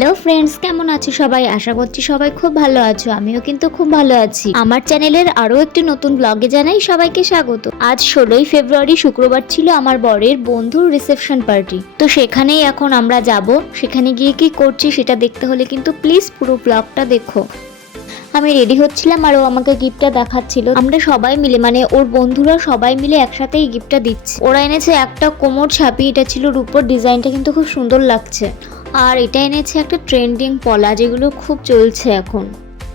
Hello friends, কেমন আছো সবাই? আশা করছি সবাই খুব ভালো আছো। আমিও কিন্তু খুব ভালো আছি। আমার চ্যানেলের আরো একটি নতুন ব্লগে জানাই সবাইকে স্বাগত। আজ 16ই ফেব্রুয়ারি শুক্রবার ছিল আমার বরের বন্ধুর রিসেপশন পার্টি। তো সেখানেই এখন আমরা যাব। সেখানে গিয়ে কি করছি সেটা দেখতে হলে কিন্তু প্লিজ পুরো ব্লগটা দেখো। আমি রেডি হচ্ছিলাম আর ও আমাকে গিফটটা দেখাচ্ছিল। আমরা সবাই মিলে মানে ওর বন্ধুরা সবাই মিলে একসাথে এই গিফটটা দিচ্ছে। ওরা এনেছে একটা কোমর ছাপি, এটা ছিল রূপোর, ডিজাইনটা কিন্তু খুব সুন্দর লাগছে। আর এটা এনেছে একটা ট্রেন্ডিং পলা, যেগুলো খুব চলছে এখন।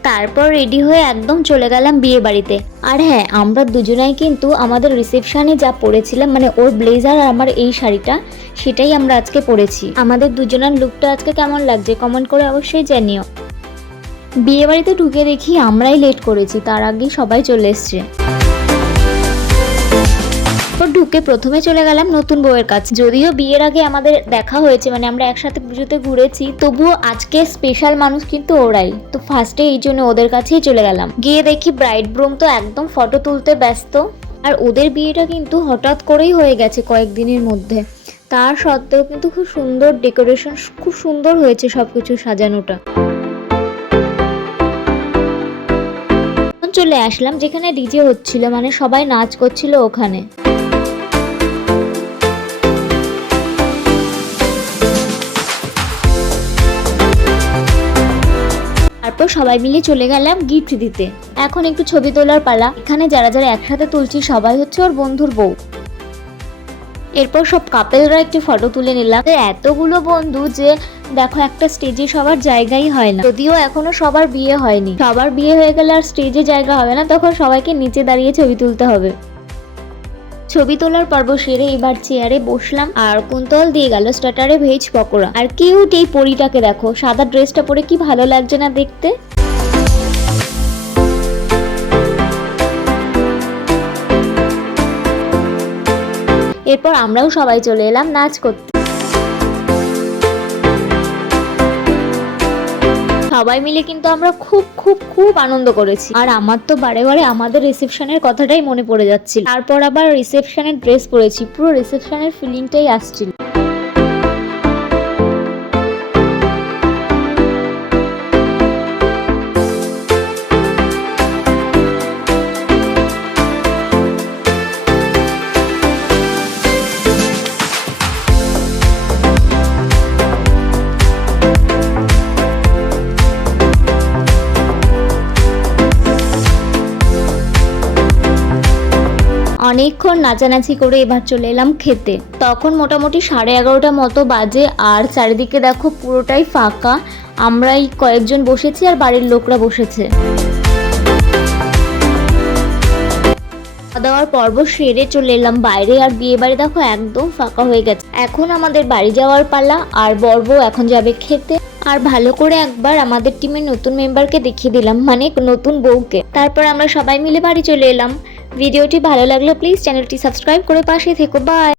তারপর রেডি হয়ে একদম চলে গেলাম বিয়ে বাড়িতে। আর হ্যাঁ, আমরা দুজনাই কিন্তু আমাদের রিসেপশনে যা পরেছিলাম, মানে ওর ব্লেজার আর আমার এই শাড়িটা, সেটাই আমরা আজকে পরেছি। আমাদের দুজনের লুকটা আজকে কেমন লাগছে কমেন্ট করে অবশ্যই জানিও। বিয়ে বাড়িতে ঢুকে দেখি আমরাই লেট করেছি, তার আগেই সবাই চলে এসছে। ঢুকে প্রথমে চলে গেলাম নতুন বউয়ের কাছে। যদিও বিয়ের আগে আমাদের দেখা হয়েছে, মানে আমরা একসাথে পুজোতে ঘুরেছি, তবুও আজকে স্পেশাল মানুষ কিন্তু ওরাই। তো ফার্স্টে এই জন্য ওদের কাছেই চলে গেলাম। গিয়ে দেখি ব্রাইড ব্রুম তো একদম ফটো তুলতে ব্যস্ত। আর ওদের বিয়েটা কিন্তু হঠাৎ করেই হয়ে গেছে কয়েকদিনের মধ্যে। তার সত্ত্বেও কিন্তু খুব সুন্দর ডেকোরেশন, খুব সুন্দর হয়েছে সবকিছু সাজানোটা। চলে আসলাম যেখানে ডিজে হচ্ছিল, মানে সবাই নাচ করছিল ওখানে। তারপর সবাই মিলে চলে গেলাম গিফট দিতে। এখন একটু ছবি তোলার পালা। এখানে যারা যারা একসাথে তুলছি সবাই হচ্ছে ওর বন্ধুর বউ। এরপর সব কাপেলরা একটু ফটো তুলে নিলাম। এতগুলো বন্ধু যে দেখো, একটা স্টেজে সবার জায়গাই হয় না। যদিও এখনো সবার বিয়ে হয়নি, সবার বিয়ে হয়ে গেলে আর স্টেজে জায়গা হবে না, তখন সবাইকে নিচে দাঁড়িয়ে ছবি তুলতে হবে। ছবি তোলার পর্ব সেরে এবার চেয়ারে বসলাম আর কুন্তল দিয়ে গেল স্টার্টারে ভেজ পকোড়া। আর কিউট এই পরিটাকে দেখো, সাদা ড্রেসটা পরে কি ভালো লাগছে না দেখতে। এরপর আমরাও সবাই চলে এলাম নাচ করতে। সবাই মিলে কিন্তু আমরা খুব খুব খুব আনন্দ করেছি। আর আমার তো বারে বারে আমাদের রিসেপশনের কথাটাই মনে পড়ে যাচ্ছিল। তারপর আবার রিসেপশনের ড্রেস পরেছি, পুরো রিসেপশনের ফিলিংটাই আসছিল। অনেকক্ষণ নাচানাচি করে এবার চলে এলাম খেতে। তখন মোটামুটি 11:30 মতো বাজে। আর চারিদিকে দেখো পুরোটাই ফাঁকা, আমরাই কয়েকজন বসেছি আর বাড়ির লোকরা বসেছে। খাওয়া দাওয়ার পর্ব সেরে চলে এলাম বাইরে। আর বিয়ে বাড়ি দেখো একদম ফাঁকা হয়ে গেছে। এখন আমাদের বাড়ি যাওয়ার পালা। আর বর বউ এখন যাবে খেতে। আর ভালো করে একবার আমাদের টিমের নতুন মেম্বারকে দেখিয়ে দিলাম, মানে নতুন বউকে। তারপর আমরা সবাই মিলে বাড়ি চলে এলাম। ভিডিওটি ভালো লাগলে প্লিজ চ্যানেলটি সাবস্ক্রাইব করে পাশে থেকো। বাই।